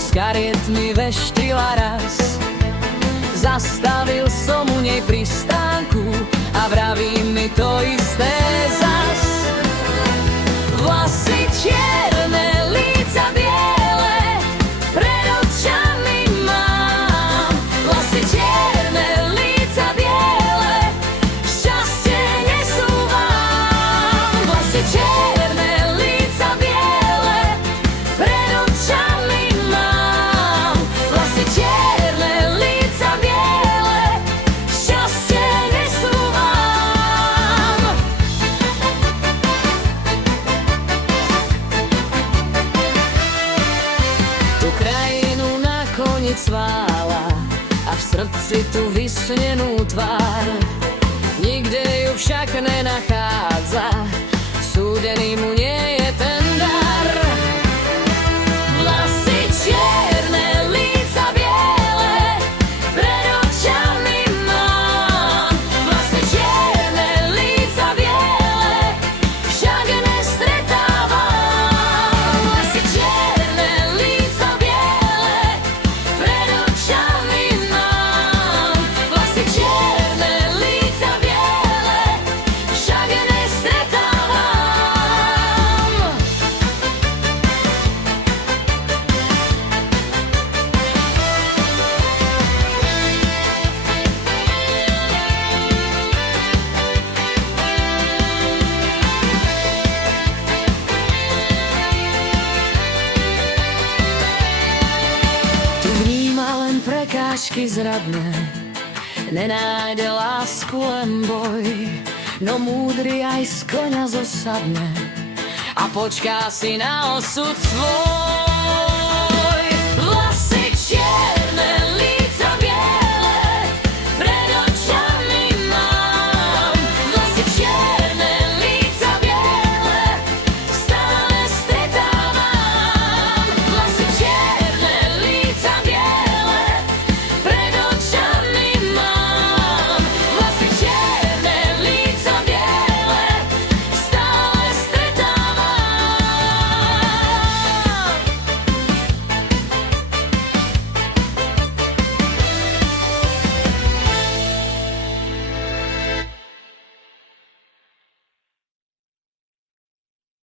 z kariet mi veštila raz. Zastavil som u nej pri stánku a vraví mi to isté zas. Vlasy čierne, líca biele, pred očami mám. Vlasy čierne, líca biele, šťastie nesúvam. Vlasy čierne, líca biele, pred očami mám. Vlasy čierne, líca biele, šťastie nesúvam. Tu krajinu nakoniec svála a v srdci tu vysnenú tvár. Nikde ju však nenachádza, súdený mu nie je ten dar. Vlasy čierne, líca biele, pred očami mám. Vlasy čierne, líca biele, však nestretávam. Vlasy čierne, líca biele, pred očami mám. Vlasy čierne, líca biele, však nestretávam. Tu vníma len prekážky zradné, nenájde lásku, len boj. No múdry aj z koňa zosadne a počká si na osud svoj.